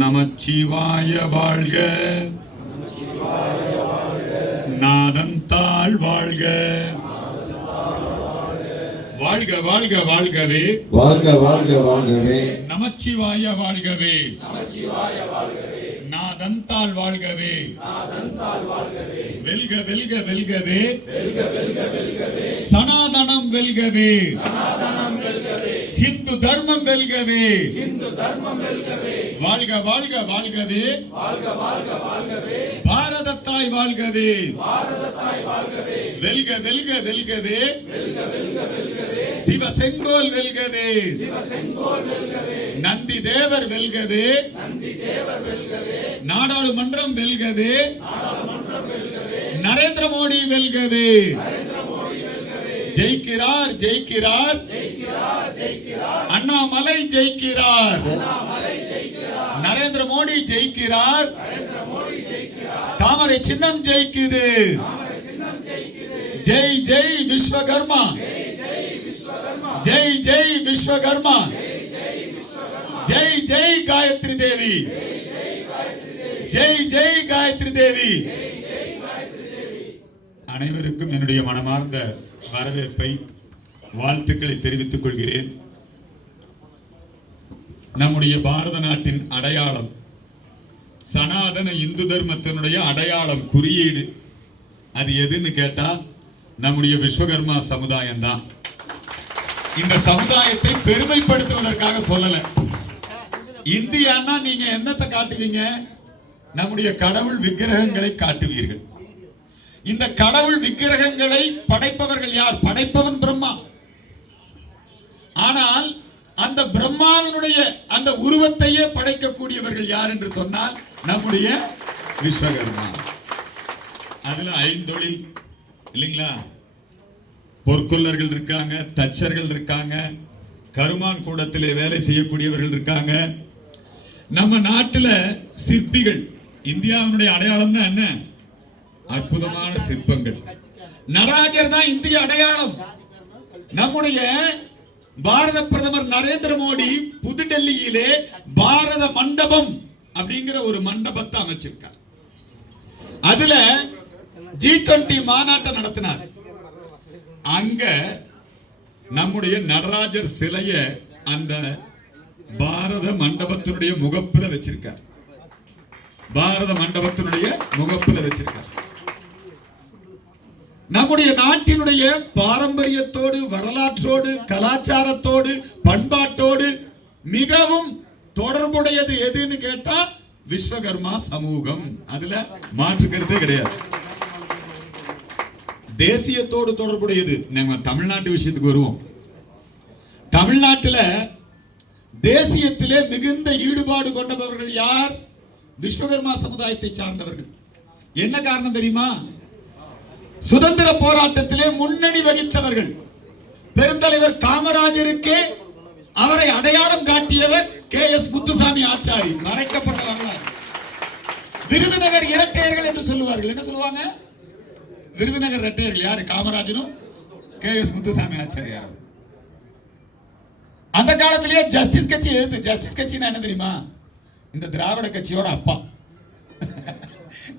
நமச்சிவாய வாழ்க, நாதந்தாள் வாழ்க, வாழ்க வாழ்க வாழ்கவே, வாழ்க வாழ்க வாழ்கவே, நமச்சிவாய வாழ்கவே, நாதந்தாள் வாழ்கவே, வெல்க வெல்க வெல்கவே, சனாதனம் வெல்கவே, ஹிந்து தர்மம் வெல்கவே, வாழ்க வாழ்க வாழ்கவே, பாரத தாய் வாழ்கவே, வெல்க வெல்க வெல்கவே, சிவ செங்கோல் வெல்கவே, நந்தி தேவர் வெல்கவே, நாடாளுமன்றம் வெல்கவே, நரேந்திர மோடி வெல்கவே, ஜெயிக்கிறார் ஜெயிக்கிறார், அண்ணாமலை ஜெயிக்கிறார், நரேந்திர மோடி ஜெயிக்கிறார், தாமரை சின்னம் ஜெயிக்குது, ஜெய் ஜெய் விஸ்வகர்மா, ஜெய் ஜெய் விஸ்வகர்மா, ஜெய் ஜெய் காயத்ரி தேவி, ஜெய் ஜெய் காயத்ரி தேவி. அனைவருக்கும் என்னுடைய மனமார்ந்த வரவேற்பை, வாழ்த்துக்களை தெரிவித்துக் கொள்கிறேன். நம்முடைய பாரத நாட்டின் அடையாளம், சனாதன இந்து தர்மத்தினுடைய அடையாளம், குறியீடு, அது எதுன்னு கேட்டா நம்முடைய விஸ்வகர்மா சமுதாயம் தான். இந்த சமுதாயத்தை பெருமைப்படுத்துவதற்காக சொல்லல. இந்தியான்னா நீங்க என்னத்தை காட்டுவீங்க? நம்முடைய கடவுள் விக்கிரகங்களை காட்டுவீர்கள். இந்த கடவுள் விக்கிரகங்களை படைப்பவர்கள் யார்? படைப்பவன் பிரம்மா. ஆனால் அந்த பிரம்மாவினுடைய அந்த உருவத்தையே படைக்கக்கூடியவர்கள் யார் என்று சொன்னால் நம்முடைய விஸ்வகர்மா. அதுல ஐந்தொழில் இல்லைங்களா? பொற்கொல்லர்கள் இருக்காங்க, தச்சர்கள் இருக்காங்க, கருமான் கூடத்திலே வேலை செய்யக்கூடியவர்கள் இருக்காங்க. நம்ம நாட்டில் சிற்பிகள், இந்தியாவினுடைய அடையாளம்னா என்ன? அற்புதமான சிற்பங்கள். நடராஜர் தான் இந்திய அடையாளம். நம்முடைய பாரத பிரதமர் நரேந்திர மோடி புதுடெல்லியிலே பாரத மண்டபம் அப்படிங்கிற ஒரு மண்டபத்தை அமைச்சிருக்கார். அதுல G20 மாநாட்டை நடத்தினார். அங்க நம்முடைய நடராஜர் சிலைய அந்த பாரத மண்டபத்தினுடைய முகப்புல வச்சிருக்கார். பாரத மண்டபத்தினுடைய முகப்புல வச்சிருக்கார். நம்முடைய நாட்டினுடைய பாரம்பரியத்தோடு, வரலாற்றோடு, கலாச்சாரத்தோடு, பண்பாட்டோடு மிகவும் தொடர்புடையது எதுன்னு கேட்டா விஸ்வகர்மா சமூகம். அதுல மாற்றுக்கிறதே கிடையாது. தேசியத்தோடு தொடர்புடையது. நம்ம தமிழ்நாட்டு விஷயத்துக்கு வருவோம். தமிழ்நாட்டில் தேசியத்திலே மிகுந்த ஈடுபாடு கொண்டவர்கள் யார்? விஸ்வகர்மா சமுதாயத்தை சார்ந்தவர்கள். என்ன காரணம் தெரியுமா? சுதந்திர போராட்டத்திலே முன்னணி வகித்தவர்கள். பெருந்தலைவர் காமராஜருக்கே அவரை அடையாளம் காட்டியவர் KS முத்துசாமி ஆச்சாரி. மறைக்கப்பட்ட வரலாறு. விருதுநகர் இரட்டையர்கள் என்று சொல்லுவார்கள். என்ன சொல்லுவாங்க? விருதுநகர் இரட்டையர்கள் யாரு? காமராஜரும் KS முத்துசாமி ஆச்சாரியார். அந்த காலத்திலேயே ஜஸ்டிஸ் கட்சி எதிர்த்து. ஜஸ்டிஸ் கட்சினா என்ன தெரியுமா? இந்த திராவிட கட்சியோட அப்பா.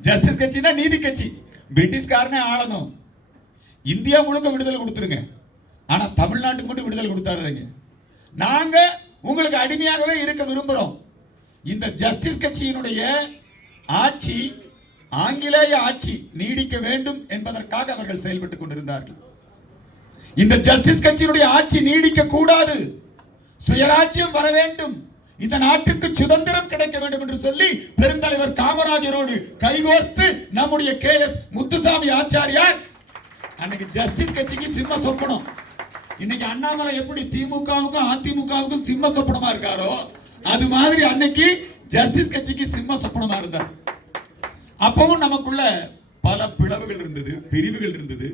ஜஸ்டிஸ் கட்சினா நீதி கட்சி. பிரிட்டிஷ்காரனே ஆளணும். இந்தியா முழுக்க விடுதலை கொடுத்துருங்க, ஆனா தமிழ்நாட்டுக்கு மட்டும் விடுதலை கொடுத்தாருங்க. நாங்க உங்களுக்கு அடிமையாகவே இருக்க விரும்புறோம். இந்த ஜஸ்டிஸ் கட்சியினுடைய ஆட்சி, ஆங்கிலேய ஆட்சி நீடிக்க வேண்டும் என்பதற்காக அவர்கள் செயல்பட்டுக் கொண்டிருந்தார்கள். இந்த ஜஸ்டிஸ் கட்சியினுடைய ஆட்சி நீடிக்க கூடாது, சுயராஜ்யம் வர வேண்டும், இந்த நாட்டுக்கு சுதந்திரம் கிடைக்க வேண்டும் என்று சொல்லி பெருந்தலைவர் காமராஜரோடு கைகோர்த்து நம்முடைய KS முத்துசாமி ஆச்சாரியார் அன்னைக்கு ஜஸ்டிஸ் கட்சிக்கு சிம்ம சொப்பனம். இன்னைக்கு அண்ணாமலை எப்படி திமுகவுக்கும் அதிமுகவுக்கும் சிம்ம சொப்பனமா இருக்காரோ, அது மாதிரி அன்னைக்கு ஜஸ்டிஸ் கட்சிக்கு சிம்ம சொப்பனமா இருந்தார். அப்பவும் நமக்குள்ள பல பிளவுகள் இருந்தது, பிரிவுகள் இருந்தது.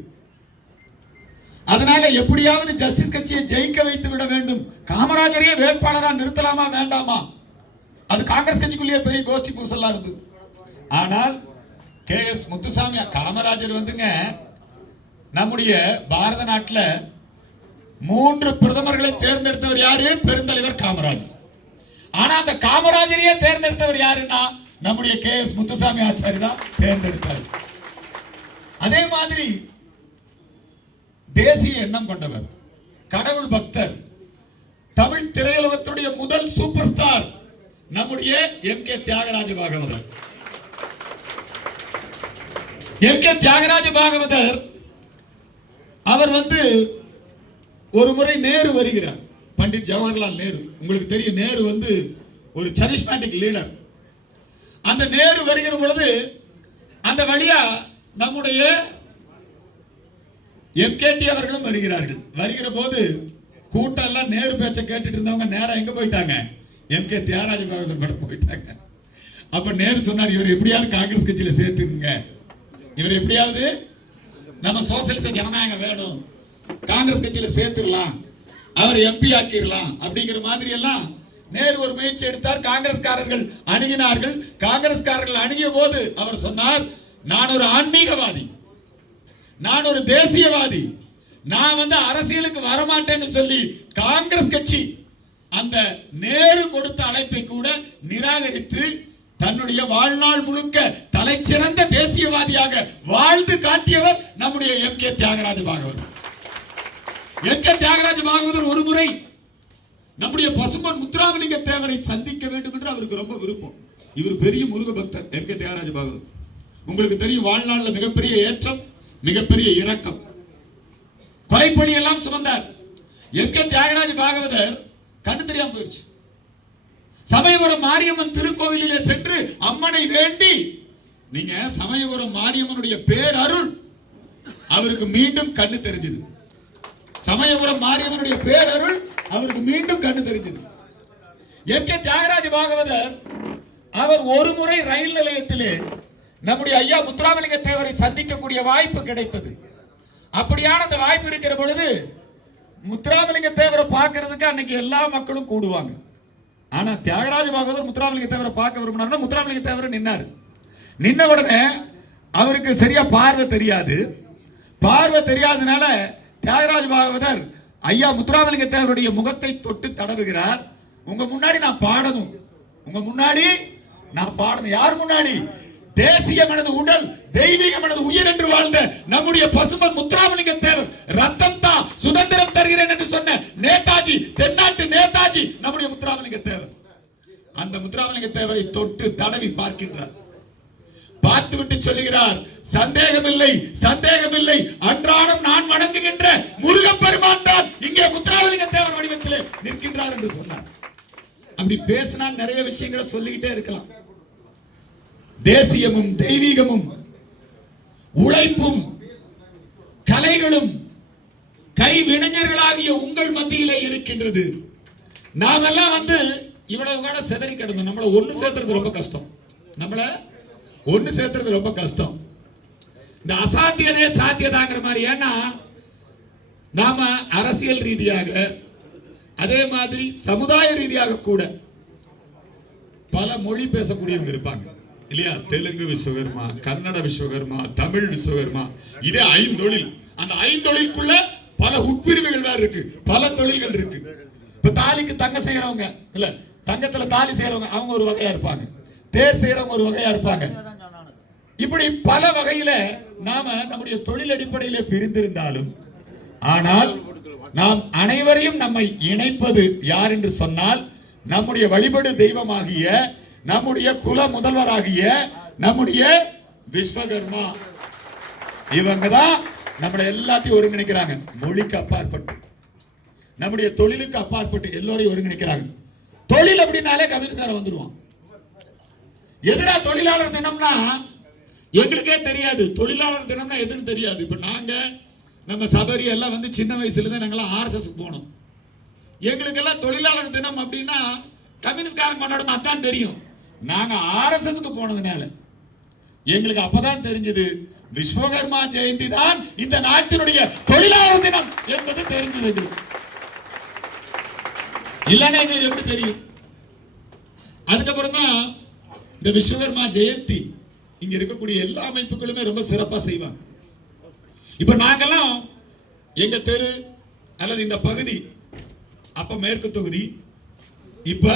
அதனால எப்படியாவது ஜஸ்டிஸ் கட்சியை ஜெயிக்க வைத்து விட வேண்டும். காமராஜரையே வேட்பாளரா நிறுத்தலாமா வேண்டாமா, அது காங்கிரஸ் கட்சிக்குள்ளேயே பெரிய கோஷ்டி பூசல்லாம் இருந்தது. ஆனால் KS முத்துசாமி, காமராஜர் வந்துங்க நம்முடைய பாரத நாட்டில் 3 பிரதமர்களை தேர்ந்தெடுத்தவர் யாரு? பெருந்தலைவர் காமராஜர். ஆனா அந்த காமராஜரையே தேர்ந்தெடுத்தவர் யாருன்னா நம்முடைய KS முத்துசாமி ஆச்சாரி தான் தேர்ந்தெடுத்தார். அதே மாதிரி தேசிய எண்ணம் கொண்டவர், கடவுள் பக்தர், தமிழ் திரையுலகத்துடைய முதல் சூப்பர் ஸ்டார் நம்முடைய MK தியாகராஜ பாகவதர். MK தியாகராஜ பாகவதர் அவர் வந்து ஒரு முறை நேரு வருகிறார், பண்டிட் ஜவஹர்லால் நேரு. உங்களுக்கு தெரியும், நேரு வந்து ஒரு சரிஸ்மேட்டிக் லீடர். அந்த நேரு வருகிற பொழுது அந்த வழியா நம்முடைய MKT அவர்களும் வருகிறார்கள். வருகிற போது கூட்டம் எல்லாம் நேரு பேச்சை கேட்டுட்டு இருந்தவங்க நேரா எங்க போயிட்டாங்க? MK தியாகராஜ பாகவதர் படம் போயிட்டாங்க. அப்ப நேரு சொன்னார், இவர் எப்படியாவது காங்கிரஸ் கட்சியில சேர்த்துங்க, இவர் எப்படியாவது நம்ம சோசியலிச ஜனநாயகம் வேணும், காங்கிரஸ் கட்சியில சேர்த்துடலாம், அவர் MP ஆக்கிடலாம் அப்படிங்கிற மாதிரி எல்லாம் நேரு ஒரு முயற்சி எடுத்தார். காங்கிரஸ்காரர்கள் அணுகினார்கள். காங்கிரஸ்காரர்கள் அணுகிய போது அவர் சொன்னார், நான் ஒரு ஆன்மீகவாதி, நான் ஒரு தேசியவாதி, நான் வந்து அரசியலுக்கு வரமாட்டேன்னு சொல்லி காங்கிரஸ் கட்சி அந்த நேரு கொடுத்த அழைப்பை கூட நிராகரித்து தன்னுடைய வாழ்நாள் முழுக்க தலைச்சிறந்த தேசியவாதியாக வாழ்ந்து காட்டியவர் நம்முடைய MK தியாகராஜ பாகவதர். MK தியாகராஜ பாகவதர் ஒரு முறை நம்முடைய பசும்பொன் முத்துராமலிங்க தேவரை சந்திக்க வேண்டும் என்று அவருக்கு ரொம்ப விருப்பம். இவர் பெரிய முருக பக்தர் MK தியாகராஜ பாகவதர். உங்களுக்கு தெரியும், வாழ்நாளில் மிகப்பெரிய ஏற்றம், மிகப்பெரிய இரக்கம், கொலைப்பணி எல்லாம் சுமந்தார். MK தியாகராஜ பாகவதர் கண்ணு தெரியாம போயிடுச்சு. சமயபுரம் மாரியம்மன் திருக்கோவிலிலே சென்று அம்மனை வேண்டி, நீங்க சமயபுரம் மாரியம்மனுடைய பேரருள் அவருக்கு மீண்டும் கண்ணு தெரிஞ்சது. சமயபுரம் மாரியம்மனுடைய பேரருள் அவருக்கு மீண்டும் கண்ணு தெரிஞ்சது. MK தியாகராஜ பாகவதர் அவர் ஒரு முறை ரயில் நிலையத்திலே நம்முடைய ஐயா முத்துராமலிங்க தேவரை சந்திக்கக்கூடிய வாய்ப்பு கிடைத்தது. அப்படியான அந்த வாய்ப்பு இருக்கிற பொழுது முத்துராமலிங்க தேவரை பார்க்கிறதுக்கு அன்னைக்கு எல்லா மக்களும் கூடுவாங்க. ஆனா தியாகராஜ பாகவதர் முத்துராமலிங்க தேவரை பார்க்க விரும்பினார். முத்துராமலிங்க தேவரை நின்னாரு. நின்ன உடனே அவருக்கு சரியா பார்வை தெரியாது. பார்வை தெரியாதனால தியாகராஜ பாகவதர் ஐயா முத்துராமலிங்க தேவருடைய முகத்தை தொட்டு தடவுகிறார். உங்க முன்னாடி நான் பாடணும், உங்க முன்னாடி நான் பாடணும். யார் முன்னாடி? தேசியம் எனது உடல், தெய்வீகம் எனது உயிர் என்று வாழ்ந்த நம்முடைய பசும்பொன் முத்துராமலிங்க தேவர், ரத்தம் தான் சுதந்திரம் தருகிறேன் என்று சொன்ன நேதாஜி, தென்னாட்டு நேதாஜி நம்முடைய முத்துராமலிங்க தேவர். அந்த முத்துராமலிங்க தேவரை தொட்டு தடவி பார்க்கின்றார். பார்த்துவிட்டு சொல்லுகிறார், சந்தேகமில்லை, சந்தேகமில்லை, அன்றாடம் நான் வணங்குகின்ற முருகப்பெருமான் தான் இங்கே முத்துராமலிங்க தேவர் வடிவத்திலே நிற்கின்றார் என்று சொன்னார். அப்படி பேசினா நிறைய விஷயங்களை சொல்லிக்கிட்டே இருக்கலாம். தேசியமும் தெய்வீகமும் உழைப்பும் கலைகளும் கைவினைஞர்களாகிய உங்கள் மத்தியிலே இருக்கின்றது. நாமெல்லாம் வந்து இவ்வளவு கூட செதறி கிடந்தோம். நம்மளை ஒண்ணு சேர்த்துறது ரொம்ப கஷ்டம். நம்மளை ஒண்ணு சேர்த்துறது ரொம்ப கஷ்டம். இந்த அசாத்தியதே சாத்தியதாங்கிற மாதிரி. ஏன்னா நாம அரசியல் ரீதியாக, அதே மாதிரி சமுதாய ரீதியாக கூட பல மொழி பேசக்கூடியவங்க இருப்பாங்க இல்லையா? தெலுங்கு விஸ்வகர்மா, கன்னட விஸ்வகர்மா, தமிழ் விஸ்வகர்மா, இதே 5 தொழில். அந்த 5 தொழிலுக்குள்ள பல உட்பிரிவுகள் வேற இருக்கு, பல தொழில்கள் இருக்கு. இப்ப தாலிக்கு தங்க செய்யறவங்க இல்ல, தங்கத்துல தாலி செய்யறவங்க அவங்க ஒரு வகையா இருப்பாங்க, தேர் செய்யறவங்க ஒரு வகையா இருப்பாங்க. இப்படி பல வகையில நாம நம்முடைய தொழில் அடிப்படையிலே பிரிந்திருந்தாலும், ஆனால் நாம் அனைவரையும் நம்மை இணைப்பது யார் என்று சொன்னால், நம்முடைய வழிபடு தெய்வமாகிய, நம்முடைய குல முதல்வராகிய நம்முடைய விஸ்வகர்மா. இவங்க தான் நம்மளை எல்லாத்தையும் ஒருங்கிணைக்கிறாங்க. மொழிக்கு அப்பாற்பட்டு, நம்முடைய தொழிலுக்கு அப்பாற்பட்டு எல்லோரையும் ஒருங்கிணைக்கிறாங்க. தொழில் அப்படின்னாலே கமிஷனர் வந்துருவான். எதிரா தொழிலாளர் தினம்னா எங்களுக்கே தெரியாது. தொழிலாளர் தினம்னா எதுன்னு தெரியாது. இப்ப நாங்க நம்ம சபரி எல்லாம் வந்து சின்ன வயசுல இருந்து நாங்கெல்லாம் RSS போனோம். எங்களுக்கெல்லாம் தொழிலாளர் தினம் அப்படின்னா கம்யூனிஸ்ட்காரன் கொண்டாடும் அதான் தெரியும். நாங்க ஆர்எஸ்எஸ்க்கு போனதுனால எங்களுக்கு அப்பதான் தெரிஞ்சது விஸ்வகர்மா ஜெயந்தி தான் இந்த நாட்டினுடைய தொழிலாளர் தினம் என்பது தெரிஞ்சது எங்களுக்கு. இல்லைன்னா எங்களுக்கு எப்படி தெரியும்? அதுக்கப்புறம் தான் இந்த விஸ்வகர்மா ஜெயந்தி இங்க இருக்கக்கூடிய எல்லா அமைப்புகளுமே ரொம்ப சிறப்பா செய்வாங்க. இப்ப நாங்கெல்லாம் எங்க தெரு அல்லது இந்த பகுதி அப்ப மேற்கு தொகுதி, இப்ப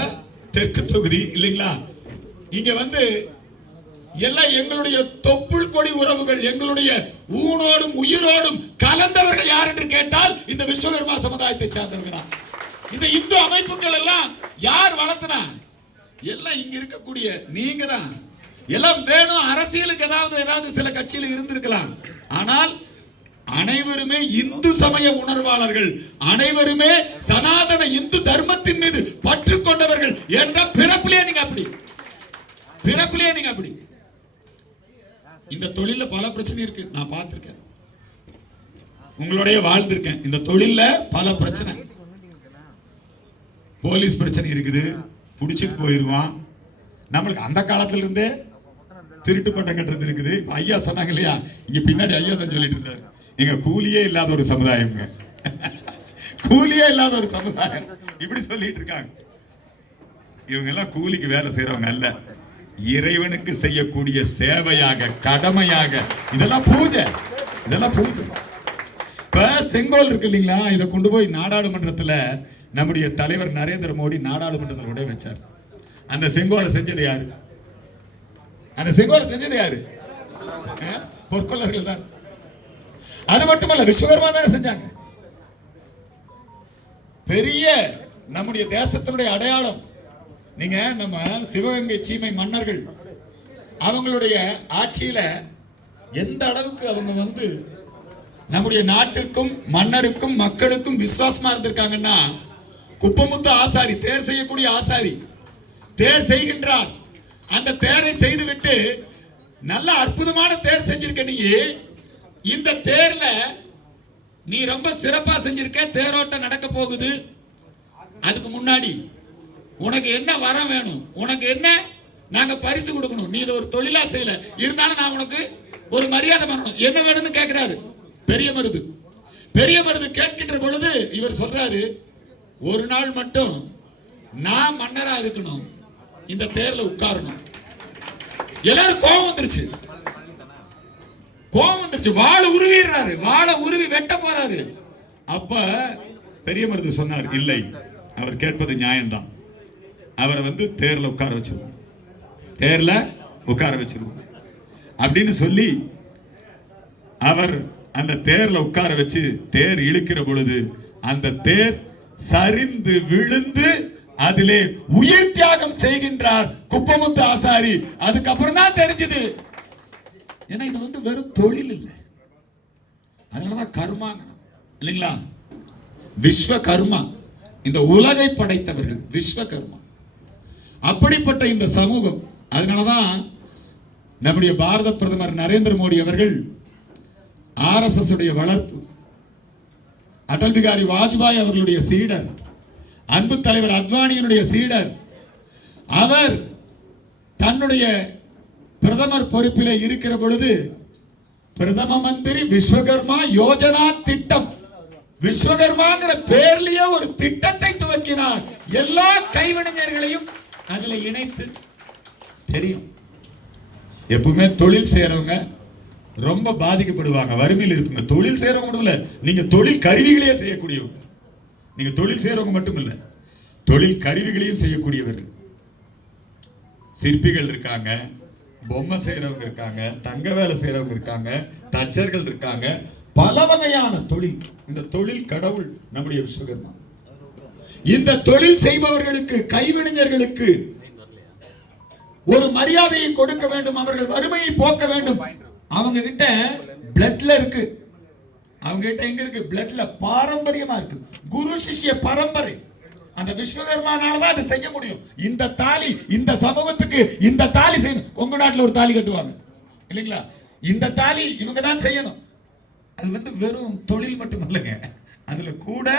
தெற்கு தொகுதி இல்லைங்களா? இங்க வந்து எல்லாம் எங்களுடைய தொப்புள் கொடி உறவுகள், எங்களுடைய ஊனோடும் உயிரோடும் கலந்தவர்கள் யார் என்று கேட்டால் இந்த விஸ்வகர்மா சமுதாயத்தை சார்ந்தவர்கள். இந்த இந்து அமைப்புகள் எல்லாம் யார் வளர்த்தனா? எல்லாம் இங்க இருக்கக்கூடிய நீங்க தான். எல்லாம் வேணும், அரசியலுக்கு ஏதாவது சில கட்சியில் இருந்திருக்கலாம். ஆனால் அனைவருமே இந்து சமய உணர்வாளர்கள், அனைவருமே சனாதன இந்து தர்மத்தின் மீது பற்று கொண்டவர்கள். ஏன்னா பிறப்பிலே நீங்க அப்படி, பிறப்பிலே நீங்க அப்படி. இந்த தொழில பல பிரச்சனை இருக்கு, நான் பார்த்திருக்கேன், உங்களுடைய வாழ்ந்திருக்கேன். இந்த தொழில பல பிரச்சனை, போலீஸ் பிரச்சனை இருக்குது, புடிச்சிட்டு போயிருவான். நம்மளுக்கு அந்த காலத்துல இருந்தே திருட்டு பட்டம் கட்டுறது இருக்குது. ஐயா சொன்னாங்க இல்லையா, இங்க பின்னாடி ஐயா தான் சொல்லிட்டு இருந்தாரு, எங்க கூலியே இல்லாத ஒரு சமுதாயம், கூலியே இல்லாத ஒரு சமுதாயம் இப்படி சொல்லிட்டு இருக்காங்க. இவங்க எல்லாம் கூலிக்கு வேலை செய்யறவங்க அல்ல, இறைவனுக்கு செய்யக்கூடிய சேவையாக, கடமையாக. இதெல்லாம் பூஜை, இதெல்லாம் பூஜை. இப்ப செங்கோல் இருக்கு இல்லைங்களா, இதை கொண்டு போய் நாடாளுமன்றத்துல நம்முடைய தலைவர் நரேந்திர மோடி நாடாளுமன்றத்தில் உடைய வச்சார். அந்த செங்கோலை செஞ்சது யாரு? அந்த செங்கோலை செஞ்சது யாரு? பொற்கொள்ளர்கள் தான். அது மட்டுமல்ல, விஸ்வகர்மா தானே செஞ்சாங்க. பெரிய நம்முடைய தேசத்தினுடைய அடையாளம். நீங்க நம்ம சிவகங்கை சீமை மன்னர்கள் அவங்களுடைய ஆட்சியில எந்த அளவுக்கு அவங்க வந்து நம்முடைய நாட்டிற்கும் மன்னருக்கும் மக்களுக்கும் விசுவாசமா இருந்திருக்காங்கன்னா, குப்பமுத்து ஆசாரி, தேர் செய்யக்கூடிய ஆசாரி தேர் செய்கின்றார். அந்த தேரை செய்துவிட்டு நல்ல அற்புதமான தேர் செஞ்சிருக்க, நீ இந்த தேர்ல நீ ரொம்ப சிறப்பா செஞ்சிருக்க, தேரோட்டம் நடக்க போகுது. அதுக்கு முன்னாடி உனக்கு என்ன வரம் வேணும், உனக்கு என்ன நாங்க பரிசு கொடுக்கணும், நீ இதை ஒரு தொழிலா செய்யல, இருந்தாலும் நான் உனக்கு ஒரு மரியாதை பண்ணணும், என்ன வேணும்னு கேட்கிறாரு பெரிய மருது. பெரிய மருது கேட்கின்ற பொழுது இவர் சொல்றாரு, ஒரு நாள் மட்டும் நான் மன்னரா இருக்கணும், இந்த தேர்ல உட்காரணும். எல்லாரும் கோபம் வந்துருச்சு, கோபம் வந்துருச்சு, வாழை உருவிடுறாரு, வாழை உருவி வெட்ட போறாரு. அப்ப பெரிய மருது சொன்னார், இல்லை, அவர் கேட்பது நியாயம்தான், அவரை வந்து தேர்ல உட்கார வச்சிருவோம், தேர்ல உட்கார வச்சிருவோம் அப்படின்னு சொல்லி அவர் அந்த தேர்ல உட்கார வச்சு தேர் இழுக்கிற பொழுது அந்த தேர் சரிந்து விழுந்து அதிலே உயிர் தியாகம் செய்கின்றார் குப்பமுத்து ஆசாரி. அதுக்கப்புறம் தான் தெரிஞ்சது, ஏன்னா இது வந்து வெறும் தொழில் இல்லை, அதனாலதான் கர்மாங்க இல்லைங்களா? விஸ்வகர்மா, இந்த உலகை படைத்தவர்கள் விஸ்வகர்மா. அப்படிப்பட்ட இந்த சமூகம், அதனாலதான் நம்முடைய பாரத பிரதமர் நரேந்திர மோடி அவர்கள் ஆர்எஸ்எஸ் உடைய வளர்ப்பு, அடல் பிகாரி வாஜ்பாய் அவர்களுடைய சீடர், அன்பு தலைவர் அத்வானியினுடைய சீடர், அவர் தன்னுடைய பிரதமர் பொறுப்பிலே இருக்கிற பொழுது பிரதம மந்திரி விஸ்வகர்மா யோஜனா திட்டம், விஸ்வகர்மாங்கிற பேர்லயே ஒரு திட்டத்தை துவக்கினார். எல்லா கைவினைஞர்களையும் அதுல இணைத்து. தெரியும், எப்பவுமே தொழில் செய்யறவங்க ரொம்ப பாதிக்கப்படுவாங்க, வறுமையில் இருப்பாங்க. தொழில் செய்யறவங்க மட்டும் இல்ல, நீங்க தொழில் கருவிகளையே செய்யக்கூடியவங்க. நீங்க தொழில் செய்யறவங்க மட்டும் இல்ல, தொழில் கருவிகளையும் செய்யக்கூடியவர்கள். சிற்பிகள் இருக்காங்க, பொம்மை செய்யறவங்க இருக்காங்க, தங்க வேலை செய்யறவங்க இருக்காங்க, தச்சர்கள் இருக்காங்க, பல வகையான தொழில். இந்த தொழில் கடவுள் நம்முடைய விஸ்வகர்மா. இந்த தொழில் செய்பவர்களுக்கு, கைவினைஞர்களுக்கு ஒரு மரியாதையை கொடுக்க வேண்டும், அவர்கள் வறுமையை போக்க வேண்டும். அவங்க கிட்ட பிளட்ல இருக்கு, அவங்க கிட்ட எங்க இருக்கு? பிளட்ல பாரம்பரியமா இருக்கு, குரு சிஷ்ய பரம்பரை. அந்த விஸ்வகர்மானாலதான் அதை செய்ய முடியும். இந்த தாலி, இந்த சமூகத்துக்கு இந்த தாலி செய்யணும். கொங்கு நாட்டில் ஒரு தாலி கட்டுவாங்க இல்லைங்களா, இந்த தாலி இவங்க தான் செய்யணும். அது வந்து வெறும் தொழில் மட்டும் இல்லைங்க, அதுல கூட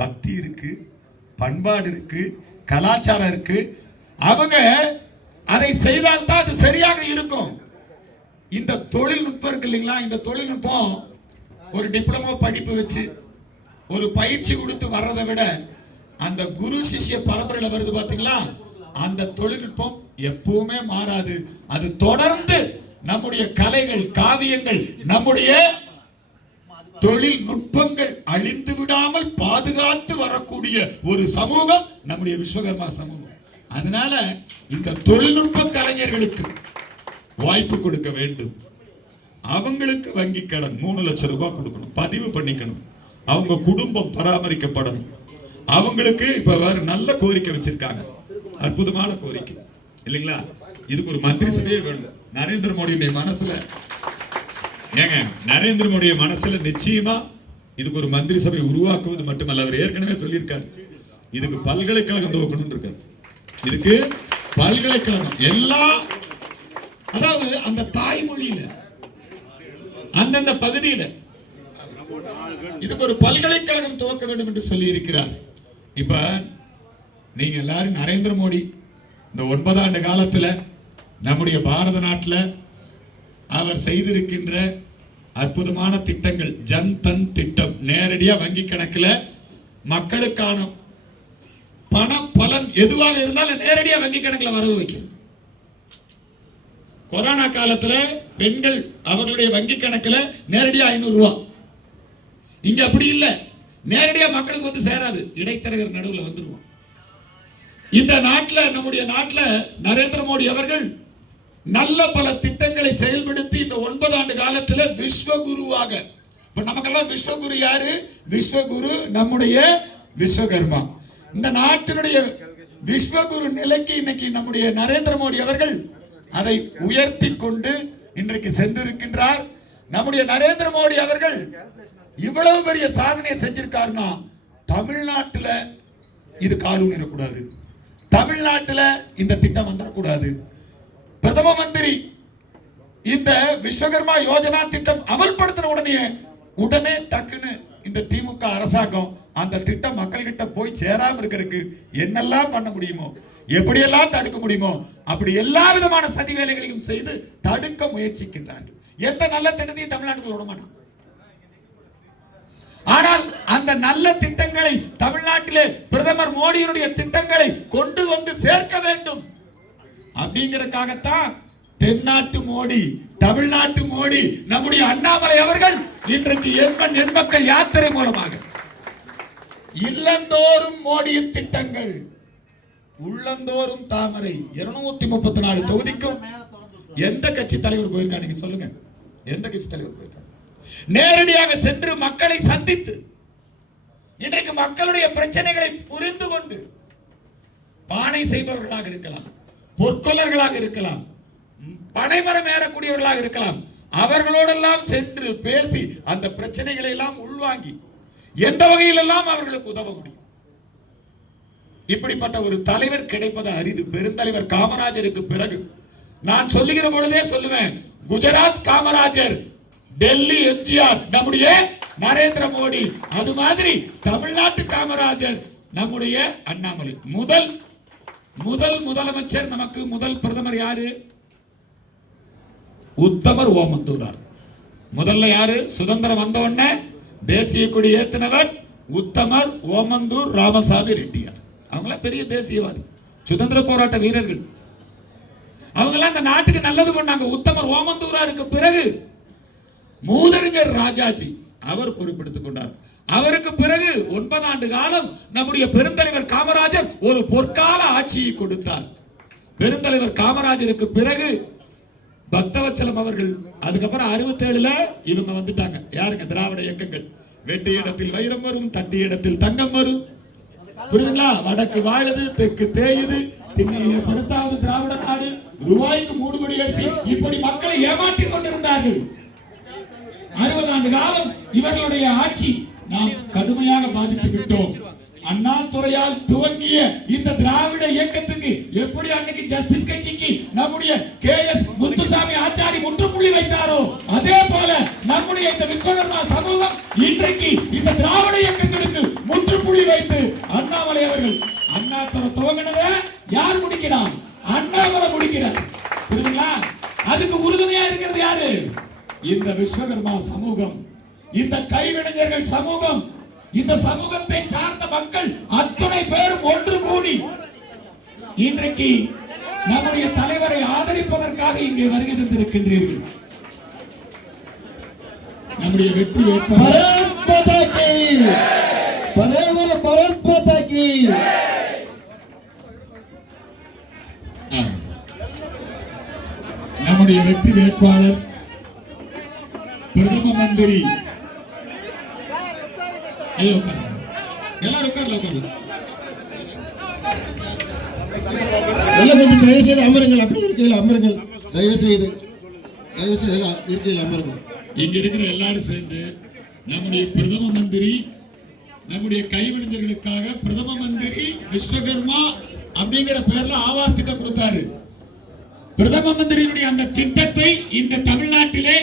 பக்தி இருக்கு, பண்பாடு இருக்கு, கலாச்சாரம் இருக்கு. அவங்க அதை செய்தால் தான் அது சரியாக இருக்கும். இந்த தொழில்நுட்பம் இருக்கு இல்லைங்களா, இந்த தொழில்நுட்பம் ஒரு டிப்ளமோ படிப்பு வச்சு ஒரு பயிற்சி கொடுத்து வர்றதை விட அந்த குரு சிஷ்ய பரம்பரையில வருது பாத்தீங்களா, அந்த தொழில்நுட்பம் எப்பவுமே மாறாது. அது தொடர்ந்து நம்முடைய கலைகள், காவியங்கள், நம்முடைய தொழில்நுட்பங்கள் அழிந்து விடாமல் பாதுகாத்து வரக்கூடிய ஒரு சமூகம் நம்முடைய விஸ்வகர்மா சமூகம். அதனால இந்த தொழில்நுட்ப கலைஞர்களுக்கு வாய்ப்பு கொடுக்க வேண்டும். அவங்களுக்கு வங்கி கடன் 3 லட்சம் ரூபாய் கொடுக்கணும், பதிவு பண்ணிக்கணும், அவங்க குடும்பம் பராமரிக்கப்படணும். அவங்களுக்கு இப்ப வேற நல்ல கோரிக்கை வச்சிருக்காங்க, அற்புதமான கோரிக்கை இல்லைங்களா. இதுக்கு ஒரு மந்திரி சபையே வேணும். நரேந்திர மோடியுடைய மனசுல ஏங்க, நரேந்திர மோடிய மனசுல நிச்சயமா இதுக்கு ஒரு மந்திரி சபை உருவாக்குவது மட்டுமல்ல, அவர் ஏற்கனவே சொல்லியிருக்காரு இதுக்கு பல்கலைக்கழகம் துவக்கணும் இருக்காரு. இதுக்கு பல்கலைக்கழகம் எல்லா, அதாவது அந்த தாய்மொழியில அந்தந்த பகுதியில இதுக்கு ஒரு பல்கலைக்கழகம் துவக்க வேண்டும் என்று சொல்லி இருக்கிறார். இப்ப நீங்க எல்லாரும் நரேந்திர மோடி இந்த 9 ஆண்டு காலத்துல நம்முடைய பாரத நாட்டில் அவர் செய்திருக்கின்ற அற்புதமான திட்டங்கள், ஜன்தன் திட்டம், நேரடியா வங்கி கணக்குல மக்களுக்கான பண பலன் எதுவாக இருந்தாலும் நேரடியா வங்கி கணக்குல வரவு வைக்கிறது. கொரோனா காலத்துல பெண்கள் அவர்களுடைய வங்கி கணக்குல நேரடியா 500 ரூபாய். இங்க அப்படி இல்லை, நேரடியா மக்களுக்கு வந்து சேராது, இடைத்தரகர் நடுவில் வந்துருவோம். இந்த நாட்டில், நம்முடைய நாட்டில் நரேந்திர மோடி அவர்கள் நல்ல பல திட்டங்களை செயல்படுத்தி இந்த 9 ஆண்டு காலத்தில் விஸ்வகுருவாக, இப்ப நமக்கெல்லாம் விஸ்வகுரு யாரு? விஸ்வகுரு நம்முடைய விஸ்வகர்மா. இந்த நாட்டினுடைய விஸ்வகுரு நிலைக்கு இன்னைக்கு நம்முடைய நரேந்திர மோடி அவர்கள் அதை உயர்த்தி கொண்டு இன்றைக்கு சென்றிருக்கின்றார். நம்முடைய நரேந்திர மோடி அவர்கள் இவ்வளவு பெரிய சாதனையை செஞ்சிருக்காருன்னா, தமிழ்நாட்டில் இது காலூனிடக்கூடாது, தமிழ்நாட்டில் இந்த திட்டம் வந்துடக்கூடாது. பிரதம மந்திரி இந்த விஸ்வகர்மா யோஜனா திட்டம் அமல்படுத்தின உடனே டக்குன்னு இந்த திமுக அரசாங்கம் அந்த திட்டம் மக்கள் கிட்ட போய் சேராம இருக்கிறதுக்கு என்னெல்லாம் பண்ண முடியுமோ, எப்படியெல்லாம் தடுக்க முடியுமோ அப்படி எல்லா விதமான சதி வேலைகளையும் செய்து தடுக்க முயற்சிக்கின்றார்கள். எந்த நல்ல திட்டத்தையும் தமிழ்நாட்டுக்குள்ள விட மாட்டான். ஆனால் அந்த நல்ல திட்டங்களை தமிழ்நாட்டிலே பிரதமர் மோடியினுடைய திட்டங்களை கொண்டு வந்து சேர்க்க வேண்டும் அப்படிங்கறதுக்காகத்தான் தென்னாட்டு மோடி, தமிழ்நாட்டு மோடி, நம்முடைய அண்ணாமலை அவர்கள் இன்றைக்கு எண்மக்கள் யாத்திரை மூலமாக இல்லந்தோறும் மோடியின் திட்டங்கள், உள்ளந்தோறும் தாமரை. 234 தொகுதிக்கும் எந்த கட்சி தலைவர் போயிருக்காங்க நீங்க சொல்லுங்க? எந்த கட்சி தலைவர் போயிருக்காங்க? நேரடியாக சென்று மக்களை சந்தித்து இன்றைக்கு மக்களுடைய பிரச்சனைகளை புரிந்து கொண்டு, பானை செய்பவர்களாக இருக்கலாம், பொற்கொள்ளர்களாக இருக்கலாம், பனைமரம் ஏறக்கூடியவர்களாக இருக்கலாம், அவர்களோடெல்லாம் சென்று பேசி அந்த பிரச்சனைகளை எல்லாம் உள்வாங்கி எந்த வகையிலெல்லாம் அவர்களுக்கு உதவ முடியும். இப்படிப்பட்ட ஒரு தலைவர் கிடைப்பது அரிது. பெருந்தலைவர் காமராஜருக்கு பிறகு நான் சொல்லுகிற பொழுதே சொல்லுவேன், குஜராத் காமராஜர், டெல்லி எம்ஜிஆர், நம்முடைய நரேந்திர மோடி, அது மாதிரி தமிழ்நாட்டு காமராஜர் நம்முடைய அண்ணாமலை. முதல் முதலமைச்சர், நமக்கு முதல் பிரதமர் யாரு? உத்தமர் ஓமந்தூரார். முதல்ல யாரு? சுதந்திரம் வந்த உடனே தேசிய கொடி ஏத்தினவர் உத்தமர் ஓமந்தூர் ராமசாமி ரெட்டியார். அவங்கள பெரிய தேசியவாதி, சுதந்திர போராட்ட வீரர்கள். அவங்கெல்லாம் இந்த நாட்டுக்கு நல்லது பண்ணாங்க. உத்தமர் ஓமந்தூராருக்கு பிறகு மூதறிஞர் ராஜாஜி அவர் பொறுப்பெடுத்துக் கொண்டார். அவருக்கு பிறகு 9 ஆண்டு காலம் நம்முடைய பெருந்தலைவர் காமராஜர் ஒரு பொற்கால ஆட்சியை கொடுத்தார். பெருந்தலைவர் காமராஜருக்கு பிறகு பக்தவச்சலம் அவர்கள், அதுக்கப்புறம் 67ல இவங்க வந்துட்டாங்க. யாருங்க? திராவிட இயக்கங்கள். வெட்டிய இடத்தில் வைரம் வரும், தட்டிய இடத்தில் தங்கம் வரும். புரியுதுங்களா? வடக்கு வாழுது, தெற்கு தேயுது, திண்ணையிலே படுத்தாவது திராவிட நாடு, ரூபாய்க்கு 3 கோடி அரிசி, இப்படி மக்களை ஏமாற்றிக் கொண்டிருந்தார்கள். 60 ஆண்டு காலம் இவர்களுடைய ஆட்சி நாம் கடுமையாக பாதித்து விட்டோம். அண்ணாதுரையால் துவங்கிய இந்த திராவிட இயக்கத்துக்கு எப்படி அன்னைக்கு ஜஸ்டிஸ் கட்சிக்கு நம்முடைய KS முத்துசாமி ஆச்சாரி முற்றுப்புள்ளி வைத்தாரோ, அதே போல நம்முடைய இந்த விஸ்வகர்மா சமூகம் இன்றைக்கு இந்த திராவிட இயக்கங்களுக்கு முற்றுப்புள்ளி வைத்து அண்ணாமலை அவர்கள், அண்ணாதுரை துவங்கினதை யார் முடிக்கிறார்? அண்ணாமலை முடிக்கிறார். புரியுதுங்களா? அதுக்கு உறுதுணையா இருக்கிறது யாரு? இந்த விஸ்வகர்மா சமூகம், இந்த கைவினைஞர்கள் சமூகம், இந்த சமூகத்தை சார்ந்த மக்கள் அத்தனை பேரும் ஒன்று கூடி இன்றைக்கு நம்முடைய தலைவரை ஆதரிப்பதற்காக இங்கே வருகை தந்திருக்கின்றீர்கள். நம்முடைய வெற்றி வேட்பாளர் பாரத் மாதா கி பாரத் மாதா கி. நம்முடைய வெற்றி வேட்பாளர் பிரதம மந்திரி. எல்லாரும் உட்கார்ல. எல்லாம் கொஞ்சம் தயவு செய்து அமருங்கள். அப்படி இருக்கையில் அமருங்கள். தயவு செய்து எல்லாம் இருக்கையில் அமருங்கள். இங்க இருக்கிற எல்லாரும் சேர்ந்து நம்முடைய பிரதம மந்திரி, நம்முடைய கைவினைஞர்களுக்காக பிரதம மந்திரி விஸ்வகர்மா அப்படிங்கிற பெயர்ல ஆவாஸ் திட்டம் கொடுத்தாரு. பிரதம மந்திரியினுடைய அந்த திட்டத்தை இந்த தமிழ்நாட்டிலே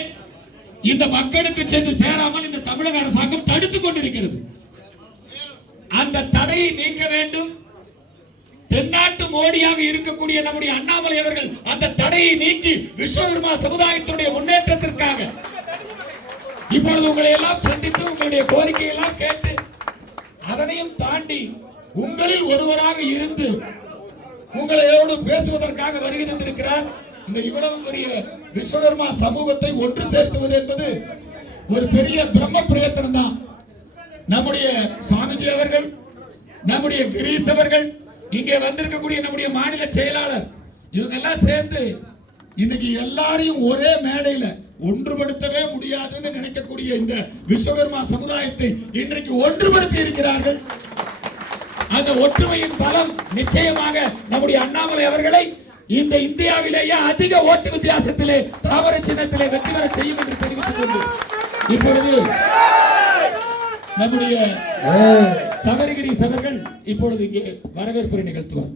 இந்த மக்களுக்கு சென்று சேராமல் இந்த தமிழக அரசாங்கம் தடுத்துக் கொண்டிருக்கிறது. அந்த தடையை நீக்க வேண்டும். தென்னாட்டு மோடியாக இருக்கக்கூடிய நம்முடைய அண்ணாமலை அவர்கள் அந்த தடையை நீக்கி விஸ்வகர்மா சமுதாயத்தினுடைய முன்னேற்றத்திற்காக இப்பொழுது உங்களை எல்லாம் சந்தித்து உங்களுடைய கோரிக்கை எல்லாம் கேட்டு அதனையும் தாண்டி உங்களில் ஒருவராக இருந்து உங்களோடு பேசுவதற்காக வருகை தந்திருக்கிறார். இந்த இவ்வளவு பெரிய விஸ்வகர்மா சமூகத்தை ஒன்று சேர்த்துவது என்பது ஒரு பெரிய பிரம்ம பிரயத்தனம் தான். நம்முடைய சுவாமிஜி அவர்கள், நம்முடைய கிரீஷ் அவர்கள், இங்கே வந்திருக்கக்கூடிய நம்முடைய மாநில செயலாளர், இவங்க எல்லாம் சேர்ந்து இன்னைக்கு எல்லாரையும் ஒரே மேடையில ஒன்றுபடுத்தவே முடியாதுன்னு நினைக்கக்கூடிய இந்த விஸ்வகர்மா சமுதாயத்தை இன்றைக்கு ஒன்றுபடுத்தி இருக்கிறார்கள். அந்த ஒற்றுமையின் பலம் நிச்சயமாக நம்முடைய அண்ணாமலை அவர்களை இந்த இந்தியாவிலேயே அதிக ஓட்டு வித்தியாசத்திலே தாவர சின்னத்திலே வெற்றி பெற செய்யும் என்று தெரிவித்துக் கொண்டு இப்பொழுது நம்முடைய சபரிகிரி அவர்கள் இப்பொழுது இங்கே வரவேற்புரை நிகழ்த்துவார்.